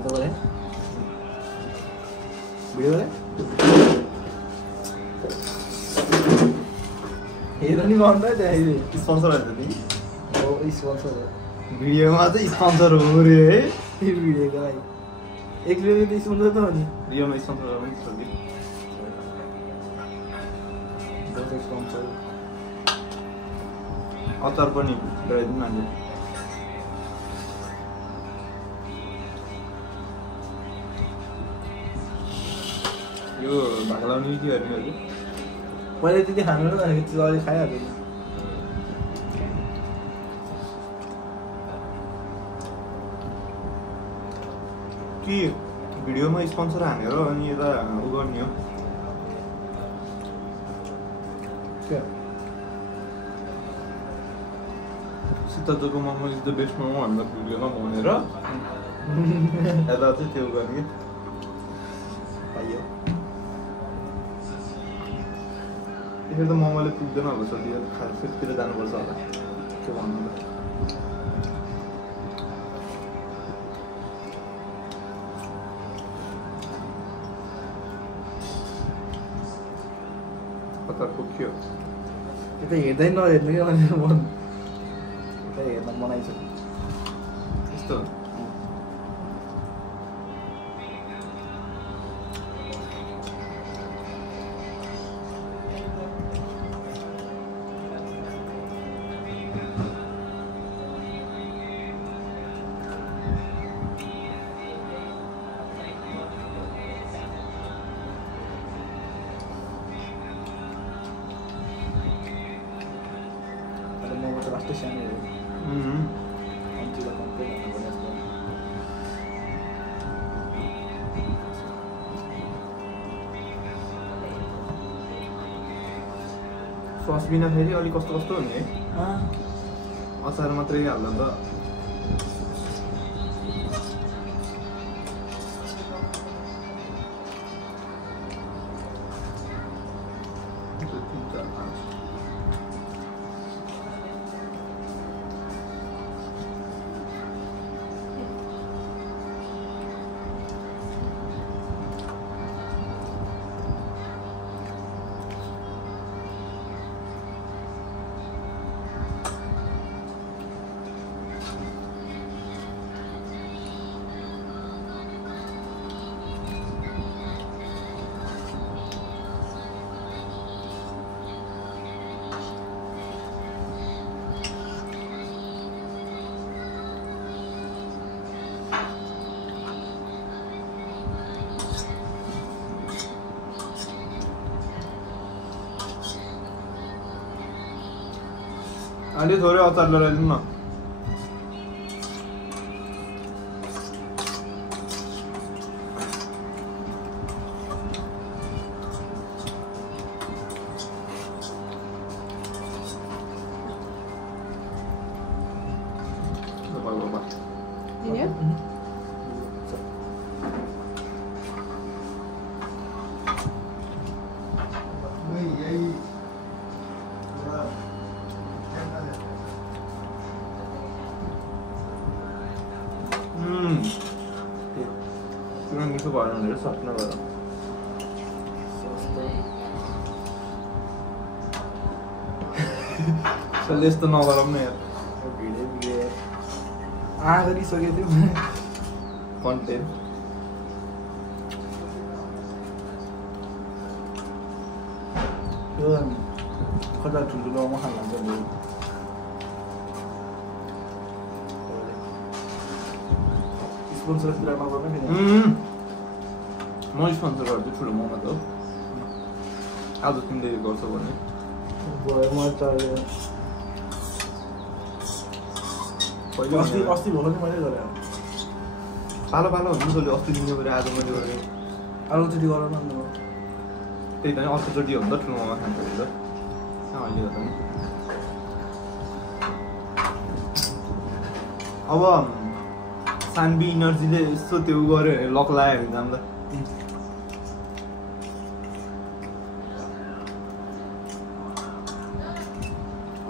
video त गरे video गरे हेर नि भन्दा त्यहाँ स्पोन्सर हुन्छ नि हो स्पोन्सर भिडियोमा चाहिँ स्पोन्सर हो रे है भिडियोको लागि 1 रुपैयाँ त स्पोन्सर त हो नि रियलमा स्पोन्सर पनि छ कि स्पोन्सर अचार पनि गराइदिनु मान्छे यो भाग लाउने के गर्ने हो मैले त्यति खानु न भनेको त्यो अहिले खाइहाल्छु कि भिडियोमा स्पोन्सर हानेर अनि यता उ गर्ने हो शीतलको momo is the best momo भनेर भिडियोमा भनेर यता चाहिँ त्यो गर्ने पाइयो त्यसरी त मोमोले पुग्दैन होला सर खासतिर जानुपर्छ होला के भन्नु कता पुग्यो त्यो त हेर्दै नहेर्नु क्या भनेर मन त्यही हेर्न मनाइछु यस्तो मोमो त लास्टै सानो हो कम्तीलाई कम्ती भन्नुपर्ने जस्तो सस बिना फेरि अलिक कस्तो कस्तो हुने है अचार मात्रै हाल्दा त अलि थोरै अचार लगाइदिनु न मिठो भएन भनेर सक्न गर सल्ले यस्तो नगरौँ न यार भिडियो गरिसकेको थियो कन्टेन्ट त्यो कता ठुल्ठुलो मखान लान्छ स्पोन्सर कुरा नगर्नु फेरि म स्पोन्सर गर्छु ठुलो मोमो त हो आज तिमीले गर्छौ भने भयो म त अस्ति भोलि मैले गरेँ पालो पालो हुन्छ तैँले अस्ति दिने गरे आज मैले गरेँ अर्कोचोटि गर न त्यही त अर्कोचोटि हो नि त ठुलो मोमो खान्छ त अहिले गर्दा नि अब सानबी इनर्जीले यस्तो त्यो गर्यो भने लक लाग्यो भने जान्दा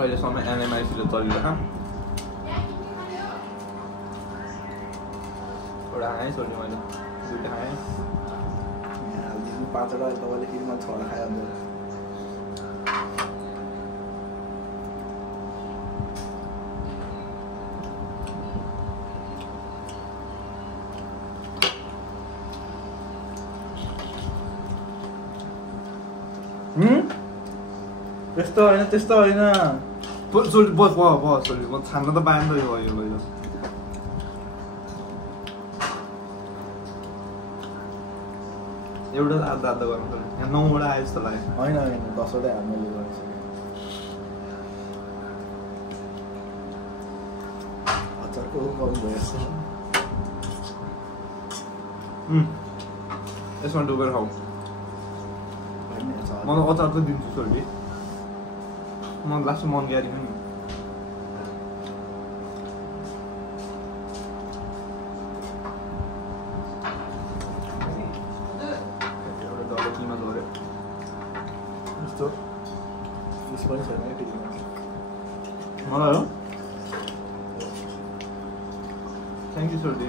अहिलेसम्म एनएमआइसीले चलिरहेको एउटा खाएँ सोल्टी मैले 2टा खाएँ हालिदिनु 5वटा तपाईँले फेरि म 6वटा खाएँ अन्त त्यस्तो होइन सोल्टी बस सोल्टी म छान्न त पाएँ नि त यो भयो एउटा आधा गर्नु पर्यो यहाँ 9वटा आयो जस्तो लाग्यो होइन 10वटै हामीले गरिसकेँ अचारको कम भयो यसमा डुबेर खाऊ म त अचार त दिन्छु सोल्टी म लास्टमा मन ग्यारिङ नि एउटा दबाई किमा झऱ्यो यस्तो पिस पनि छैन है फेरि मलाई हो थ्याङ्क यू सोल्टी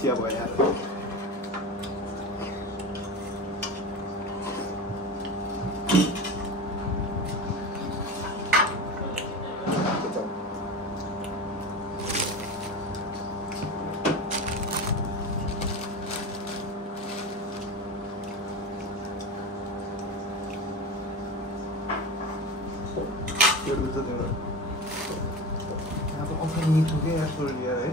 चिया भयो यार यहाँ तो अफर मिठो के यार सोल्टी यार है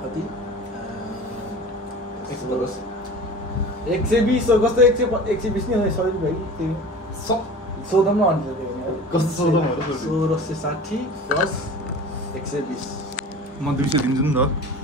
कति 120 कस्तो 120 नै हो 100 रुपियाँ कि सोधौँ न अनि कस्तो सोधौँ 1660 प्लस 120 म 200 दिन्छु नि त